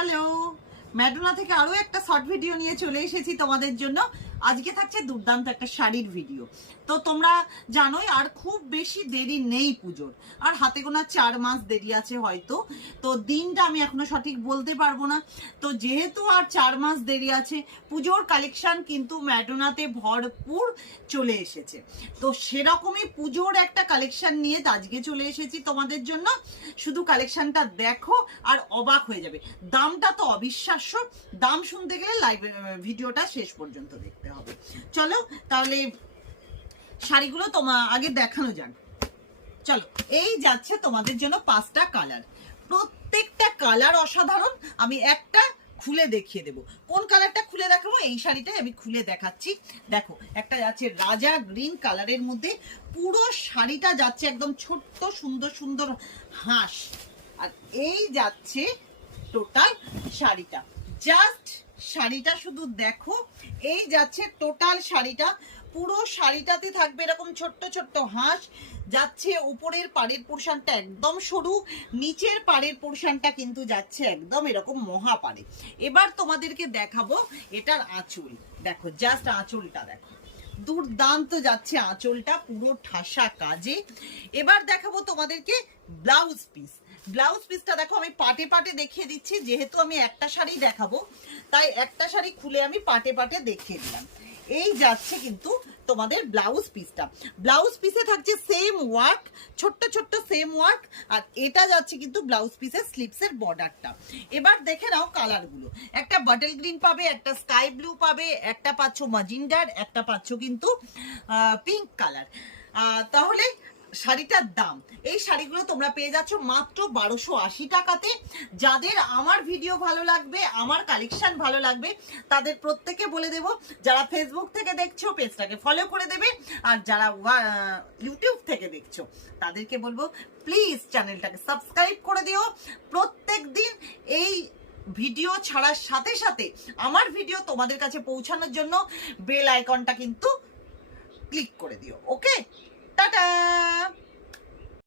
Hello, Madonna থেকে আরো একটা শর্ট ভিডিও নিয়ে চলে এসেছি তোমাদের জন্য। আজকে থাকছে দুর্দান্ত একটা শাড়ির ভিডিও। তো তোমরা জানোই আর খুব বেশি দেরি নেই পুজোর, আর হাতে গোনা 4 মাস দেরি আছে হয়তো। তো দিনটা আমি এখনো সঠিক বলতে পারবো না। তো যেহেতু আর 4 মাস দেরি আছে, পুজোর কালেকশন কিন্তু ম্যাডোনাতে ভরপুর চলে এসেছে। তো সেরকমই পুজোর একটা কালেকশন নিয়ে আজকে চলে এসেছি তোমাদের জন্য। শুধু কালেকশনটা দেখো আর অবাক হয়ে যাবে। দামটা তো অবিশ্বাস্য। দাম শুনতে গেলে লাইভ ভিডিওটা শেষ পর্যন্ত দেখতে হবে। চলো তাহলে শাড়িগুলো আগে দেখানো যাক। চলো, এই যাচ্ছে তোমাদের জন্য 5টা কালার। প্রত্যেকটা কালার অসাধারণ। আমি একটা খুলে দেখিয়ে দেবো। কোন কালারটা খুলে দেখাবো? এই শাড়িটাই আমি খুলে দেখাচ্ছি। দেখো, একটা যাচ্ছে রাজা গ্রিন কালারের মধ্যে। পুরো শাড়িটা যাচ্ছে একদম ছোট্ট সুন্দর সুন্দর হাঁস। আর এই যাচ্ছে টোটাল শাড়িটা। জাস্ট শাড়িটা শুধু দেখো। এই যাচ্ছে টোটাল শাড়িটা। পুরো শাড়িটাতে থাকবে এরকম ছোট্ট ছোট্ট হাঁস। যাচ্ছে উপরের পাড়ের পোর্শনটা একদম সরু, নিচের পাড়ের পোর্শনটা কিন্তু যাচ্ছে একদম এরকম মহা পাড়ে। এবার তোমাদেরকে দেখাবো এটার আঁচল। দেখো, জাস্ট আঁচলটা দেখো, দুর্দান্ত যাচ্ছে আঁচলটা পুরো ঠাসা কাজে। এবার দেখাবো তোমাদেরকে ব্লাউজ পিস। ব্লাউজ পিসটা দেখো, আমি পাটে পাটে দেখিয়ে দিচ্ছি। যেহেতু আমি একটা শাড়ি দেখাবো, তাই একটা শাড়ি খুলে আমি পাটে পাটে দেখিয়ে দিলাম। এই যাচ্ছে কিন্তু তোমাদের ব্লাউজ পিসটা। ব্লাউজ পিসে থাকছে সেম ওয়ার্ক, ছোট্ট ছোট্ট সেম ওয়ার্ক। আর এটা যাচ্ছে কিন্তু ব্লাউজ পিসের স্লিপসের বর্ডারটা। এবার দেখে নাও কালারগুলো। একটা বাটল গ্রিন পাবে, একটা স্কাই ব্লু পাবে, একটা পাচ্ছ ম্যাজেন্ডার, একটা পাচ্ছ কিন্তু পিঙ্ক কালার। তাহলে শাড়িটার দাম, এই শাড়িগুলো তোমরা পেয়ে যাচ্ছ মাত্র 1280 টাকাতে। যাদের আমার ভিডিও ভালো লাগবে, আমার কালেকশন ভালো লাগবে, তাদের প্রত্যেকে বলে দেব, যারা ফেসবুক থেকে দেখছো পেজটাকে ফলো করে দেবে, আর যারা ইউটিউব থেকে দেখছো তাদেরকে বলবো প্লিজ চ্যানেলটাকে সাবস্ক্রাইব করে দিও। প্রত্যেক দিন এই ভিডিও ছাড়ার সাথে সাথে আমার ভিডিও তোমাদের কাছে পৌঁছানোর জন্য বেল আইকনটা কিন্তু ক্লিক করে দিও। ওকে, টাটা।